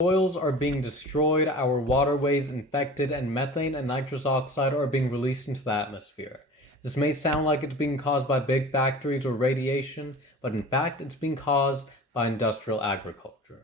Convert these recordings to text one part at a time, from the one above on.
Soils are being destroyed, our waterways infected, and methane and nitrous oxide are being released into the atmosphere. This may sound like it's being caused by big factories or radiation, but in fact it's being caused by industrial agriculture.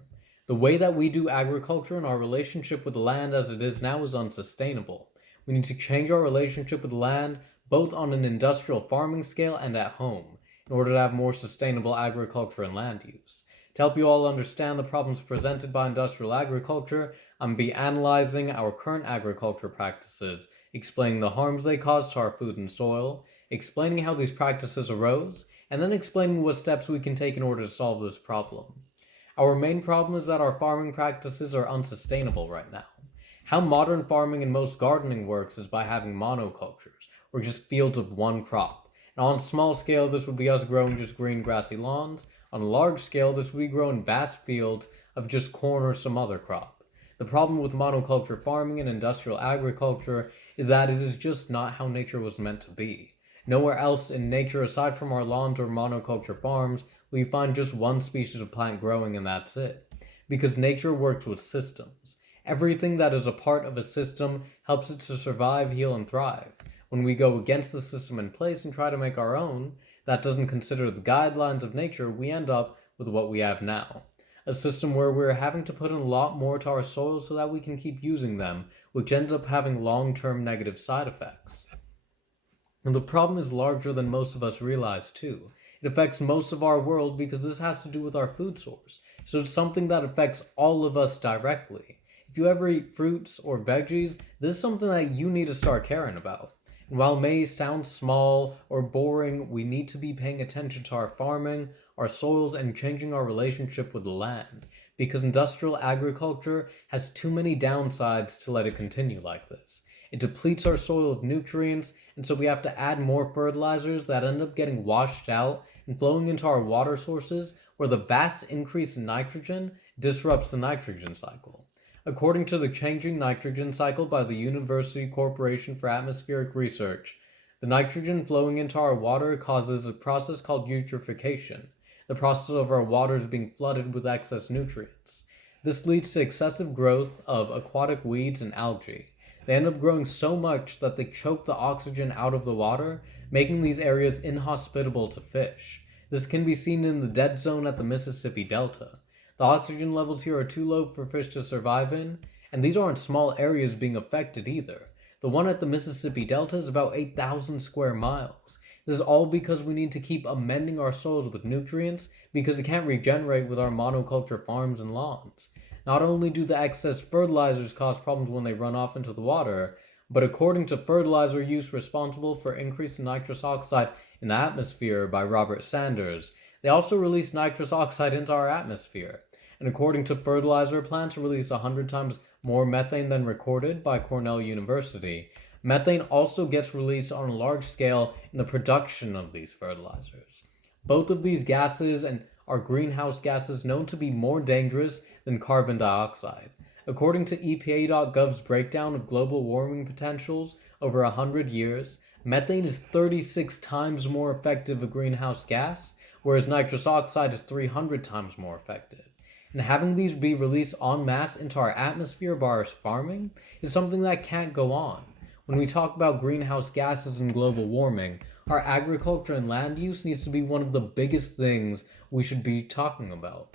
The way that we do agriculture and our relationship with the land as it is now is unsustainable. We need to change our relationship with the land both on an industrial farming scale and at home in order to have more sustainable agriculture and land use. To help you all understand the problems presented by industrial agriculture, I'm going to be analyzing our current agriculture practices, explaining the harms they cause to our food and soil, explaining how these practices arose, and then explaining what steps we can take in order to solve this problem. Our main problem is that our farming practices are unsustainable right now. How modern farming and most gardening works is by having monocultures, or just fields of one crop. And on a small scale, this would be us growing just green grassy lawns. On a large scale, this would be grown vast fields of just corn or some other crop. The problem with monoculture farming and industrial agriculture is that it is just not how nature was meant to be. Nowhere else in nature, aside from our lawns or monoculture farms, will you find just one species of plant growing and that's it. Because nature works with systems. Everything that is a part of a system helps it to survive, heal, and thrive. When we go against the system in place and try to make our own, that doesn't consider the guidelines of nature, we end up with what we have now. A system where we're having to put in a lot more to our soils so that we can keep using them, which ends up having long-term negative side effects. And the problem is larger than most of us realize too. It affects most of our world because this has to do with our food source. So it's something that affects all of us directly. If you ever eat fruits or veggies, this is something that you need to start caring about. And while it may sound small or boring, we need to be paying attention to our farming, our soils, and changing our relationship with the land. Because industrial agriculture has too many downsides to let it continue like this. It depletes our soil of nutrients, and so we have to add more fertilizers that end up getting washed out and flowing into our water sources, where the vast increase in nitrogen disrupts the nitrogen cycle. According to the Changing Nitrogen Cycle by the University Corporation for Atmospheric Research, the nitrogen flowing into our water causes a process called eutrophication, the process of our waters being flooded with excess nutrients. This leads to excessive growth of aquatic weeds and algae. They end up growing so much that they choke the oxygen out of the water, making these areas inhospitable to fish. This can be seen in the dead zone at the Mississippi Delta. The oxygen levels here are too low for fish to survive in, and these aren't small areas being affected either. The one at the Mississippi Delta is about 8,000 square miles. This is all because we need to keep amending our soils with nutrients because it can't regenerate with our monoculture farms and lawns. Not only do the excess fertilizers cause problems when they run off into the water, but according to Fertilizer Use Responsible for Increase in Nitrous Oxide in the Atmosphere by Robert Sanders, they also release nitrous oxide into our atmosphere. And according to fertilizer, plants release 100 times more methane than recorded by Cornell University. Methane also gets released on a large scale in the production of these fertilizers. Both of these gases are greenhouse gases known to be more dangerous than carbon dioxide. According to EPA.gov's breakdown of global warming potentials over 100 years, methane is 36 times more effective a greenhouse gas, whereas nitrous oxide is 300 times more effective. And having these be released en masse into our atmosphere by our farming is something that can't go on. When we talk about greenhouse gases and global warming, our agriculture and land use needs to be one of the biggest things we should be talking about.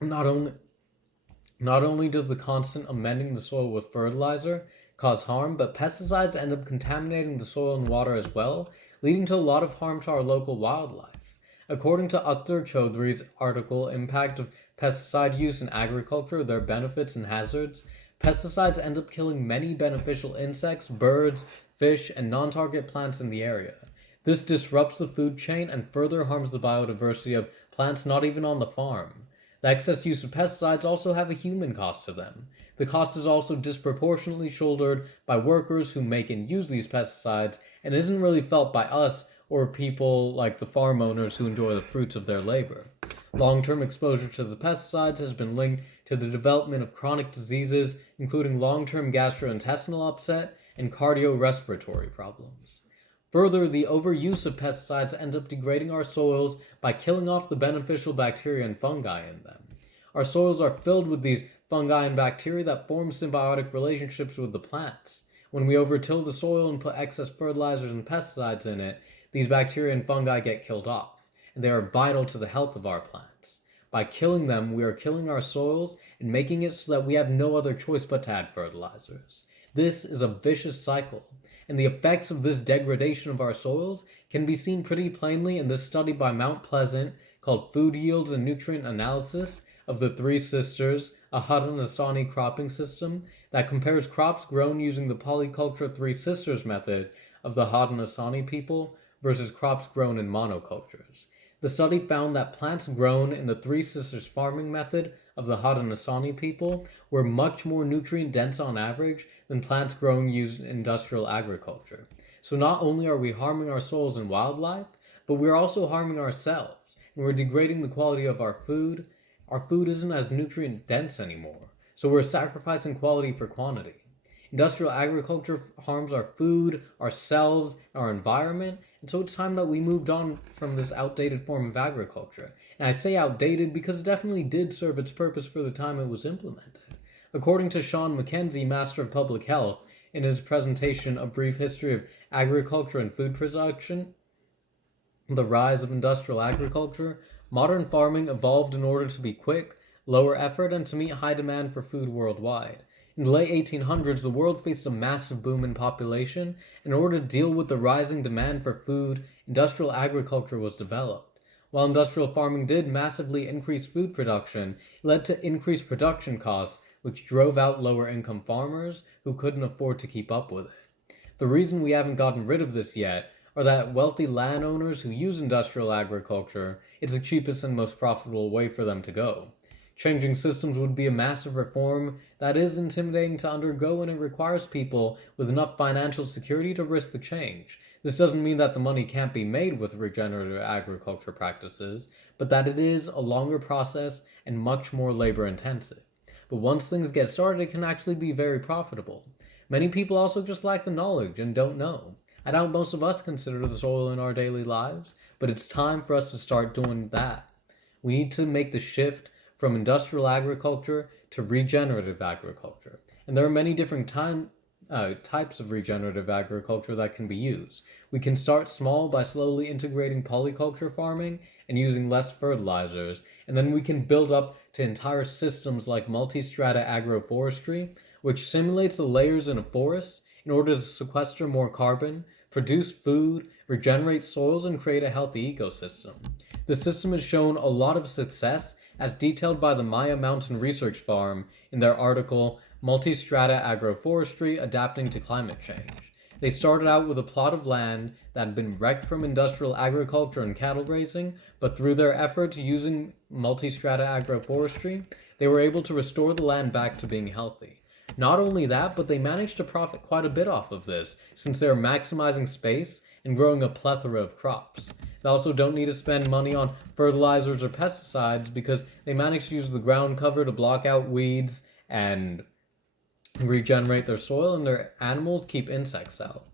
Not only does the constant amending the soil with fertilizer cause harm, but pesticides end up contaminating the soil and water as well, leading to a lot of harm to our local wildlife. According to Akhtar Chaudhry's article, Impact of Pesticide Use in Agriculture, Their Benefits and Hazards, pesticides end up killing many beneficial insects, birds, fish, and non-target plants in the area. This disrupts the food chain and further harms the biodiversity of plants not even on the farm. The excess use of pesticides also have a human cost to them. The cost is also disproportionately shouldered by workers who make and use these pesticides and isn't really felt by us or people like the farm owners who enjoy the fruits of their labor. Long-term exposure to the pesticides has been linked to the development of chronic diseases, including long-term gastrointestinal upset and cardiorespiratory problems. Further, the overuse of pesticides ends up degrading our soils by killing off the beneficial bacteria and fungi in them. Our soils are filled with these fungi, and bacteria that form symbiotic relationships with the plants. When we overtill the soil and put excess fertilizers and pesticides in it, these bacteria and fungi get killed off, and they are vital to the health of our plants. By killing them, we are killing our soils and making it so that we have no other choice but to add fertilizers. This is a vicious cycle, and the effects of this degradation of our soils can be seen pretty plainly in this study by Mount Pleasant called Food Yields and Nutrient Analysis of the Three Sisters, a Haudenosaunee cropping system that compares crops grown using the polyculture Three Sisters method of the Haudenosaunee people versus crops grown in monocultures. The study found that plants grown in the Three Sisters farming method of the Haudenosaunee people were much more nutrient dense on average than plants grown using industrial agriculture. So not only are we harming our soils and wildlife, but we're also harming ourselves, and we're degrading the quality of our food. Our food isn't as nutrient dense anymore, so we're sacrificing quality for quantity. Industrial agriculture harms our food, ourselves, our environment, and so it's time that we moved on from this outdated form of agriculture. And I say outdated because it definitely did serve its purpose for the time it was implemented. According to Sean Mackenzie, Master of Public Health, in his presentation, A Brief History of Agriculture and Food Production, The Rise of Industrial Agriculture, modern farming evolved in order to be quick, lower effort, and to meet high demand for food worldwide. In the late 1800s, the world faced a massive boom in population. In order to deal with the rising demand for food, industrial agriculture was developed. While industrial farming did massively increase food production, it led to increased production costs, which drove out lower income farmers who couldn't afford to keep up with it. The reason we haven't gotten rid of this yet are that wealthy landowners who use industrial agriculture, it's the cheapest and most profitable way for them to go. Changing systems would be a massive reform that is intimidating to undergo, and it requires people with enough financial security to risk the change. This doesn't mean that the money can't be made with regenerative agriculture practices, but that it is a longer process and much more labor intensive. But once things get started, it can actually be very profitable. Many people also just lack the knowledge and don't know. I doubt most of us consider the soil in our daily lives, but it's time for us to start doing that. We need to make the shift from industrial agriculture to regenerative agriculture. And there are many different types of regenerative agriculture that can be used. We can start small by slowly integrating polyculture farming and using less fertilizers, and then we can build up to entire systems like multi-strata agroforestry, which simulates the layers in a forest in order to sequester more carbon, produce food, regenerate soils, and create a healthy ecosystem. The system has shown a lot of success as detailed by the Maya Mountain Research Farm in their article, Multi-Strata Agroforestry Adapting to Climate Change. They started out with a plot of land that had been wrecked from industrial agriculture and cattle raising, but through their efforts using multi-strata agroforestry, they were able to restore the land back to being healthy. Not only that, but they managed to profit quite a bit off of this, since they are maximizing space and growing a plethora of crops. They also don't need to spend money on fertilizers or pesticides because they manage to use the ground cover to block out weeds and regenerate their soil, and their animals keep insects out.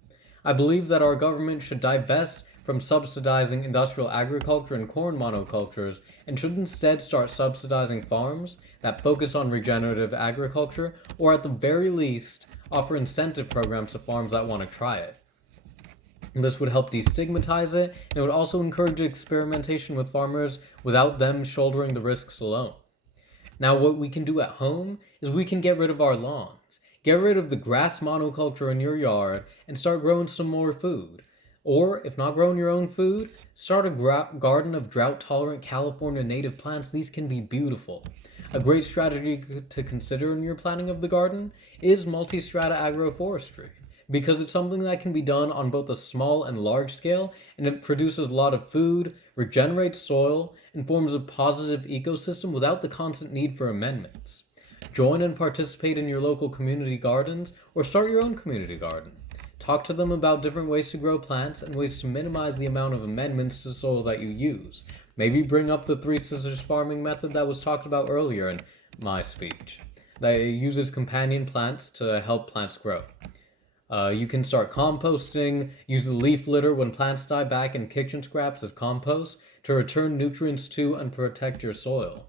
I believe that our government should divest from subsidizing industrial agriculture and corn monocultures and should instead start subsidizing farms that focus on regenerative agriculture, or at the very least offer incentive programs to farms that want to try it. This would help destigmatize it, and it would also encourage experimentation with farmers without them shouldering the risks alone. Now, what we can do at home is we can get rid of our lawns. Get rid of the grass monoculture in your yard and start growing some more food. Or, if not growing your own food, start a garden of drought-tolerant California native plants. These can be beautiful. A great strategy to consider in your planning of the garden is multi-strata agroforestry, because it's something that can be done on both a small and large scale, and it produces a lot of food, regenerates soil, and forms a positive ecosystem without the constant need for amendments. Join and participate in your local community gardens, or start your own community garden. Talk to them about different ways to grow plants and ways to minimize the amount of amendments to soil that you use. Maybe bring up the Three Sisters farming method that was talked about earlier in my speech, that uses companion plants to help plants grow. You can start composting, use the leaf litter when plants die back and kitchen scraps as compost to return nutrients to and protect your soil.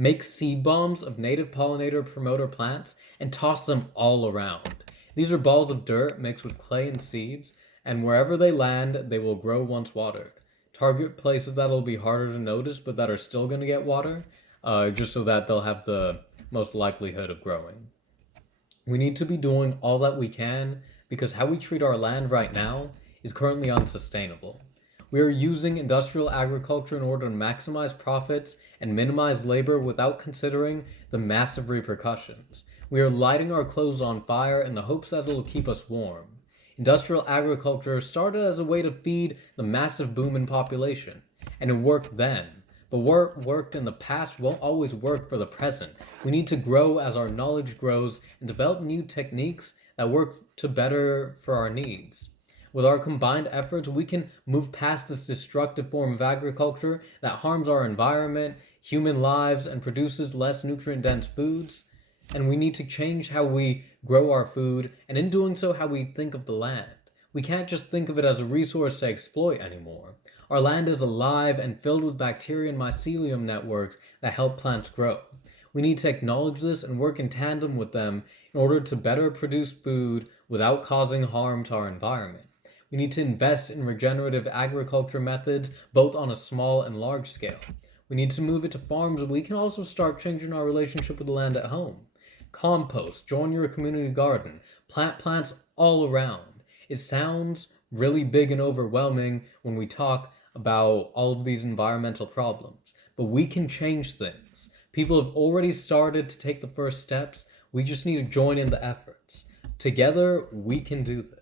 Make seed bombs of native pollinator promoter plants and toss them all around. These are balls of dirt mixed with clay and seeds, and wherever they land, they will grow once watered. Target places that'll be harder to notice but that are still going to get water, just so that they'll have the most likelihood of growing. We need to be doing all that we can because how we treat our land right now is currently unsustainable. We are using industrial agriculture in order to maximize profits and minimize labor without considering the massive repercussions. We are lighting our clothes on fire in the hopes that it'll keep us warm. Industrial agriculture started as a way to feed the massive boom in population, and it worked then. But what worked in the past won't always work for the present. We need to grow as our knowledge grows and develop new techniques that work to better for our needs. With our combined efforts, we can move past this destructive form of agriculture that harms our environment, human lives, and produces less nutrient dense foods. And we need to change how we grow our food, and in doing so, how we think of the land. We can't just think of it as a resource to exploit anymore. Our land is alive and filled with bacteria and mycelium networks that help plants grow. We need to acknowledge this and work in tandem with them in order to better produce food without causing harm to our environment. We need to invest in regenerative agriculture methods, both on a small and large scale. We need to move it to farms, but we can also start changing our relationship with the land at home. Compost, join your community garden, plant plants all around. It sounds really big and overwhelming when we talk about all of these environmental problems, but we can change things. People have already started to take the first steps. We just need to join in the efforts. Together, we can do this.